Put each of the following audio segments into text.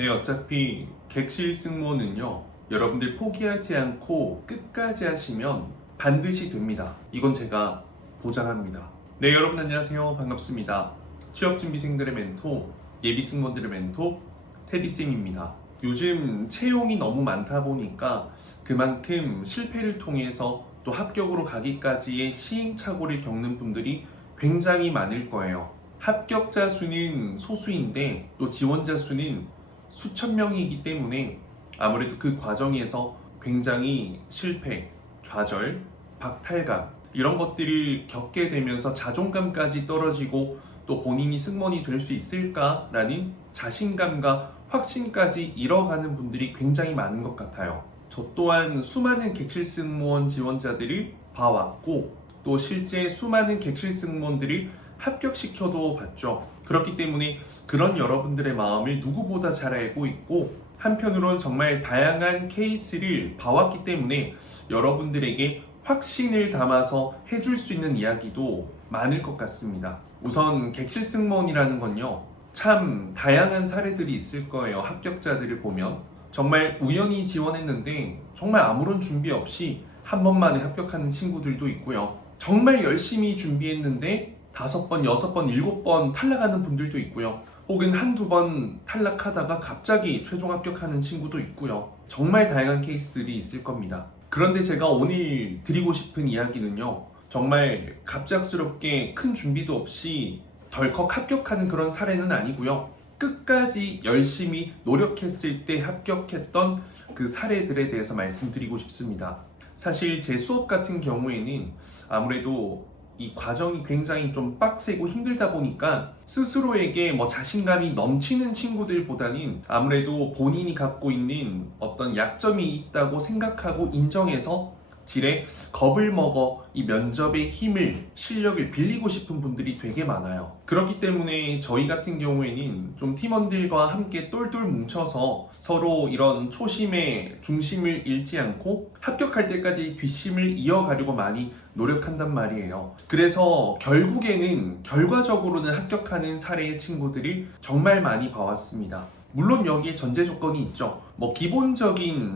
네, 어차피 객실 승무원은요, 여러분들 포기하지 않고 끝까지 하시면 반드시 됩니다. 이건 제가 보장합니다. 네, 여러분 안녕하세요. 반갑습니다. 취업준비생들의 멘토, 예비승무원들의 멘토, 테디쌤입니다. 요즘 채용이 너무 많다 보니까 그만큼 실패를 통해서 또 합격으로 가기까지의 시행착오를 겪는 분들이 굉장히 많을 거예요. 합격자 수는 소수인데 또 지원자 수는 수천 명이기 때문에 아무래도 그 과정에서 굉장히 실패, 좌절, 박탈감 이런 것들을 겪게 되면서 자존감까지 떨어지고 또 본인이 승무원이 될 수 있을까라는 자신감과 확신까지 잃어가는 분들이 굉장히 많은 것 같아요. 저 또한 수많은 객실 승무원 지원자들을 봐왔고 또 실제 수많은 객실 승무원들을 합격시켜도 봤죠. 그렇기 때문에 그런 여러분들의 마음을 누구보다 잘 알고 있고 한편으론 정말 다양한 케이스를 봐왔기 때문에 여러분들에게 확신을 담아서 해줄 수 있는 이야기도 많을 것 같습니다. 우선 객실 승무원이라는 건요, 참 다양한 사례들이 있을 거예요. 합격자들을 보면 정말 우연히 지원했는데 정말 아무런 준비 없이 한 번만에 합격하는 친구들도 있고요. 정말 열심히 준비했는데 5번, 6번, 7번 탈락하는 분들도 있고요. 혹은 한두 번 탈락하다가 갑자기 최종 합격하는 친구도 있고요. 정말 다양한 케이스들이 있을 겁니다. 그런데 제가 오늘 드리고 싶은 이야기는요, 정말 갑작스럽게 큰 준비도 없이 덜컥 합격하는 그런 사례는 아니고요. 끝까지 열심히 노력했을 때 합격했던 그 사례들에 대해서 말씀드리고 싶습니다. 사실 제 수업 같은 경우에는 아무래도 이 과정이 굉장히 좀 빡세고 힘들다 보니까 스스로에게 자신감이 넘치는 친구들보다는 아무래도 본인이 갖고 있는 어떤 약점이 있다고 생각하고 인정해서 지레 겁을 먹어 이 면접의 힘을, 실력을 빌리고 싶은 분들이 되게 많아요. 그렇기 때문에 저희 같은 경우에는 좀 팀원들과 함께 똘똘 뭉쳐서 서로 이런 초심의 중심을 잃지 않고 합격할 때까지 뒷심을 이어가려고 많이 노력한단 말이에요. 그래서 결과적으로는 합격하는 사례의 친구들이 정말 많이 봐왔습니다. 물론 여기에 전제 조건이 있죠.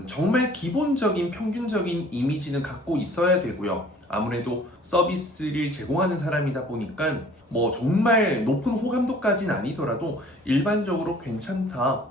정말 기본적인 평균적인 이미지는 갖고 있어야 되고요. 아무래도 서비스를 제공하는 사람이다 보니까 정말 높은 호감도까지는 아니더라도 일반적으로 괜찮다,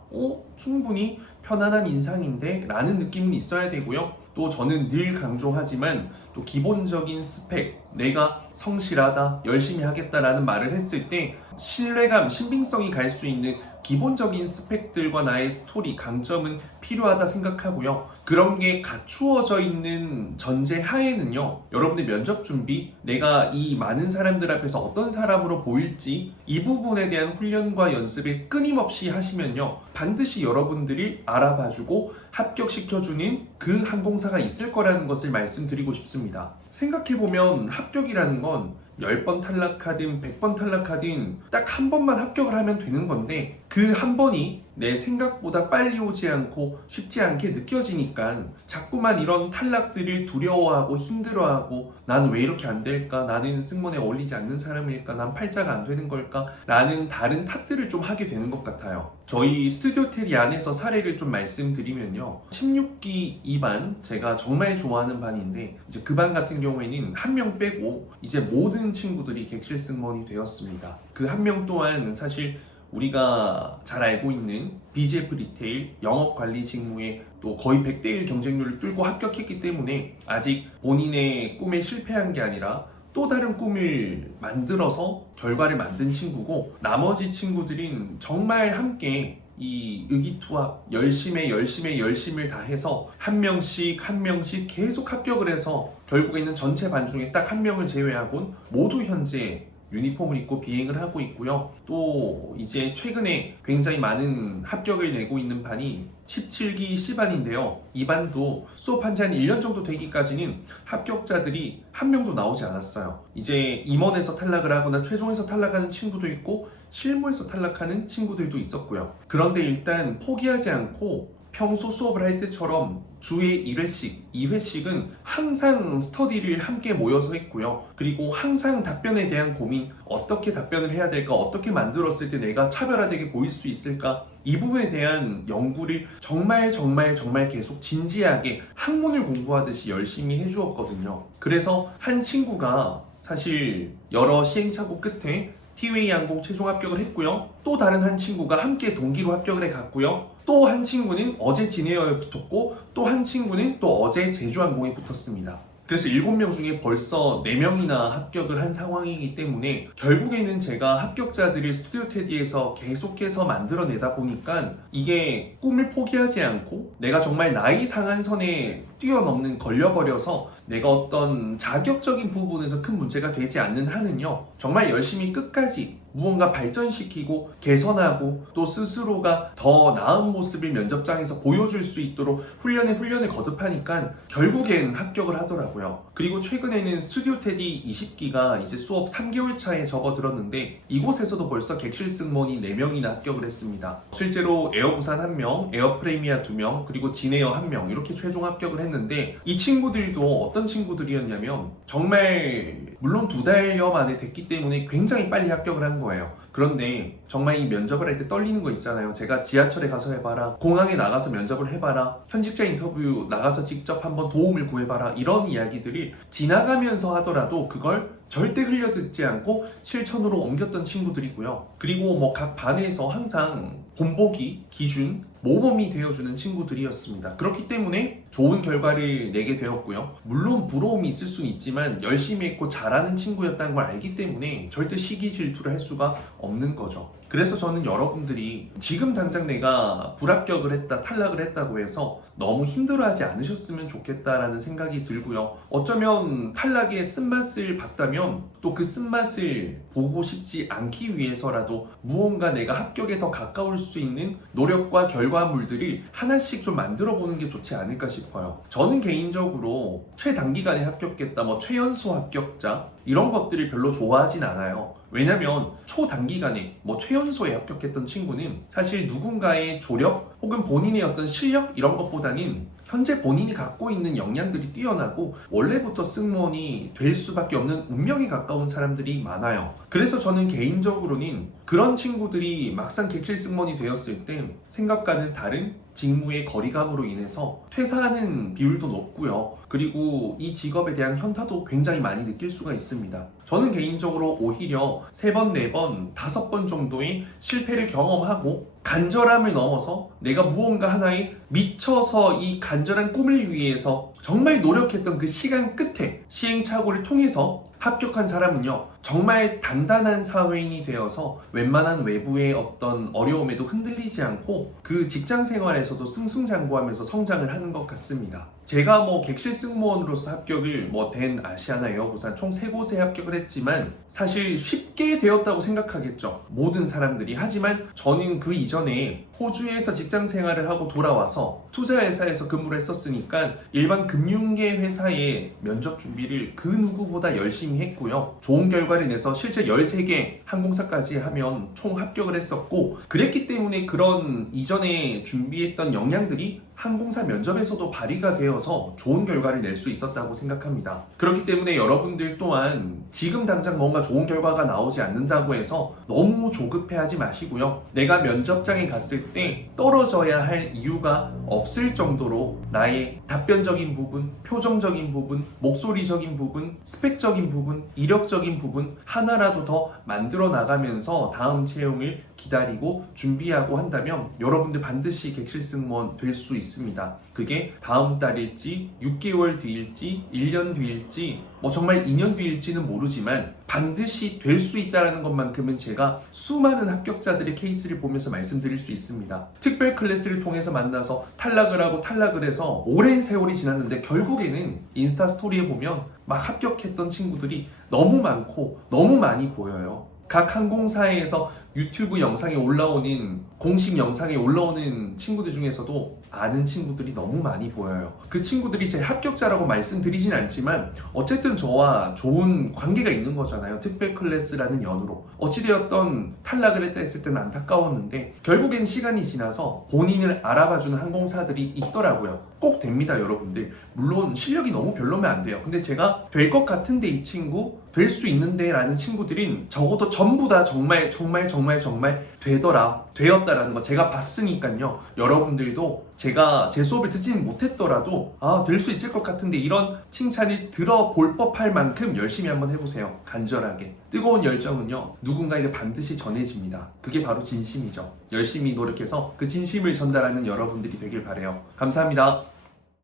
충분히 편안한 인상인데 라는 느낌은 있어야 되고요. 또 저는 늘 강조하지만 또 기본적인 스펙, 내가 성실하다, 열심히 하겠다라는 말을 했을 때 신뢰감, 신빙성이 갈 수 있는 기본적인 스펙들과 나의 스토리, 강점은 필요하다 생각하고요. 그런 게 갖추어져 있는 전제 하에는요, 여러분들 면접 준비, 내가 이 많은 사람들 앞에서 어떤 사람으로 보일지 이 부분에 대한 훈련과 연습을 끊임없이 하시면요, 반드시 여러분들이 알아봐주고 합격시켜주는 그 항공사가 있을 거라는 것을 말씀드리고 싶습니다. 생각해보면 합격이라는 건 10번 탈락하든 100번 탈락하든 딱 한 번만 합격을 하면 되는 건데 그 한 번이 내 생각보다 빨리 오지 않고 쉽지 않게 느껴지니까 자꾸만 이런 탈락들을 두려워하고 힘들어하고 난 왜 이렇게 안 될까? 나는 승무원에 어울리지 않는 사람일까? 난 팔자가 안 되는 걸까? 라는 다른 탓들을 좀 하게 되는 것 같아요. 저희 스튜디오 테리 안에서 사례를 좀 말씀드리면요, 16기 2반 제가 정말 좋아하는 반인데 이제 그 반 같은 경우에는 한 명 빼고 이제 모든 친구들이 객실 승무원이 되었습니다. 그 한 명 또한 사실 우리가 잘 알고 있는 BGF 리테일 영업관리 직무에 또 거의 100대 1 경쟁률을 뚫고 합격했기 때문에 아직 본인의 꿈에 실패한 게 아니라 또 다른 꿈을 만들어서 결과를 만든 친구고, 나머지 친구들은 정말 함께 이 의기투합, 열심을 다해서 한 명씩 계속 합격을 해서 결국에는 전체 반 중에 딱 한 명을 제외하곤 모두 현재 유니폼을 입고 비행을 하고 있고요. 또 이제 최근에 굉장히 많은 합격을 내고 있는 반이 17기 C반인데요. 이 반도 수업한 지 한 1년 정도 되기까지는 합격자들이 한 명도 나오지 않았어요. 이제 임원에서 탈락을 하거나 최종에서 탈락하는 친구도 있고 실무에서 탈락하는 친구들도 있었고요. 그런데 일단 포기하지 않고 평소 수업을 할 때처럼 주에 1회씩, 2회씩은 항상 스터디를 함께 모여서 했고요. 그리고 항상 답변에 대한 고민, 어떻게 답변을 해야 될까, 어떻게 만들었을 때 내가 차별화되게 보일 수 있을까, 이 부분에 대한 연구를 정말 계속 진지하게 학문을 공부하듯이 열심히 해주었거든요. 그래서 한 친구가 사실 여러 시행착오 끝에 티웨이 항공 최종 합격을 했고요. 또 다른 한 친구가 함께 동기로 합격을 해갔고요. 또 한 친구는 어제 진에어에 붙었고 또 한 친구는 또 어제 제주항공에 붙었습니다. 그래서 7명 중에 벌써 4명이나 합격을 한 상황이기 때문에 결국에는 제가 합격자들을 스튜디오 테디에서 계속해서 만들어내다 보니까 이게 꿈을 포기하지 않고 내가 정말 나이 상한선에 뛰어넘는 걸려버려서 내가 어떤 자격적인 부분에서 큰 문제가 되지 않는 한은요, 정말 열심히 끝까지 무언가 발전시키고 개선하고 또 스스로가 더 나은 모습을 면접장에서 보여줄 수 있도록 훈련에 거듭하니까 결국엔 합격을 하더라고요. 그리고 최근에는 스튜디오 테디 20기가 이제 수업 3개월 차에 접어들었는데 이곳에서도 벌써 객실 승무원이 4명이나 합격을 했습니다. 실제로 에어부산 1명, 에어프레미아 2명, 그리고 진에어 1명 이렇게 최종 합격을 했는데 이 친구들도 어떤 친구들이었냐면 정말 물론 2달여 만에 됐기 때문에 굉장히 빨리 합격을 한 거예요. 그런데 정말 이 면접을 할 때 떨리는 거 있잖아요. 제가 지하철에 가서 해봐라, 공항에 나가서 면접을 해봐라, 현직자 인터뷰 나가서 직접 한번 도움을 구해봐라, 이런 이야기들이 지나가면서 하더라도 그걸 절대 흘려듣지 않고 실천으로 옮겼던 친구들이고요. 그리고 뭐 각 반에서 항상 본보기, 기준, 모범이 되어주는 친구들이었습니다. 그렇기 때문에 좋은 결과를 내게 되었고요. 물론 부러움이 있을 수는 있지만 열심히 했고 잘하는 친구였다는 걸 알기 때문에 절대 시기 질투를 할 수가 없는 거죠. 그래서 저는 여러분들이 지금 당장 내가 불합격을 했다, 탈락을 했다고 해서 너무 힘들어하지 않으셨으면 좋겠다라는 생각이 들고요. 어쩌면 탈락의 쓴맛을 봤다면 또 그 쓴맛을 보고 싶지 않기 위해서라도 무언가 내가 합격에 더 가까울 수 있는 노력과 결과물들을 하나씩 좀 만들어 보는 게 좋지 않을까 싶어요. 저는 개인적으로 최단기간에 합격했다, 뭐 최연소 합격자 이런 것들을 별로 좋아하진 않아요. 왜냐면 초단기간에 뭐 최연소에 합격했던 친구는 사실 누군가의 조력 혹은 본인의 어떤 실력 이런 것보다는 현재 본인이 갖고 있는 역량들이 뛰어나고 원래부터 승무원이 될 수밖에 없는 운명에 가까운 사람들이 많아요. 그래서 저는 개인적으로는 그런 친구들이 막상 객실 승무원이 되었을 때 생각과는 다른 직무의 거리감으로 인해서 퇴사하는 비율도 높고요. 그리고 이 직업에 대한 현타도 굉장히 많이 느낄 수가 있습니다. 저는 개인적으로 오히려 3번, 4번, 5번 정도의 실패를 경험하고 간절함을 넘어서 내가 무언가 하나에 미쳐서 이 간절한 꿈을 위해서 정말 노력했던 그 시간 끝에 시행착오를 통해서 합격한 사람은요, 정말 단단한 사회인이 되어서 웬만한 외부의 어떤 어려움에도 흔들리지 않고 그 직장 생활에서도 승승장구하면서 성장을 하는 것 같습니다. 제가 뭐 객실 승무원으로서 합격을 된 아시아나 에어부산 총 3곳에 합격을 했지만 사실 쉽게 되었다고 생각하겠죠, 모든 사람들이. 하지만 저는 그 이전에 호주에서 직장 생활을 하고 돌아와서 투자회사에서 근무를 했었으니까 일반 금융계 회사의 면접 준비를 그 누구보다 열심히 했고요. 좋은 결과를 내서 실제 13개 항공사까지 하면 총 합격을 했었고, 그랬기 때문에 그런 이전에 준비했던 역량들이 항공사 면접에서도 발휘가 되어서 좋은 결과를 낼 수 있었다고 생각합니다. 그렇기 때문에 여러분들 또한 지금 당장 뭔가 좋은 결과가 나오지 않는다고 해서 너무 조급해하지 마시고요. 내가 면접장에 갔을 때 떨어져야 할 이유가 없을 정도로 나의 답변적인 부분, 표정적인 부분, 목소리적인 부분, 스펙적인 부분, 이력적인 부분 하나라도 더 만들어 나가면서 다음 채용을 기다리고 준비하고 한다면 여러분들 반드시 객실 승무원 될 수 있습니다. 그게 다음 달일지, 6개월 뒤일지, 1년 뒤일지, 정말 2년 뒤일지는 모르지만 반드시 될 수 있다는 것만큼은 제가 수많은 합격자들의 케이스를 보면서 말씀드릴 수 있습니다. 특별 클래스를 통해서 만나서 탈락을 해서 오랜 세월이 지났는데 결국에는 인스타 스토리에 보면 막 합격했던 친구들이 너무 많고 너무 많이 보여요. 각 항공사에서 유튜브 영상에 올라오는 공식 영상에 올라오는 친구들 중에서도 아는 친구들이 너무 많이 보여요. 그 친구들이 제 합격자라고 말씀드리진 않지만 어쨌든 저와 좋은 관계가 있는 거잖아요. 특별 클래스라는 연으로. 어찌되었던 탈락을 했다 했을 때는 안타까웠는데 결국엔 시간이 지나서 본인을 알아봐주는 항공사들이 있더라고요. 꼭 됩니다, 여러분들. 물론 실력이 너무 별로면 안 돼요. 근데 제가 될 것 같은데 이 친구 될 수 있는데 라는 친구들인 적어도 전부 다 정말 되었다라는 거 제가 봤으니까요. 여러분들도 제가 제 수업을 듣지는 못했더라도 될 수 있을 것 같은데 이런 칭찬을 들어볼 법할 만큼 열심히 한번 해보세요. 간절하게. 뜨거운 열정은요, 누군가에게 반드시 전해집니다. 그게 바로 진심이죠. 열심히 노력해서 그 진심을 전달하는 여러분들이 되길 바라요. 감사합니다.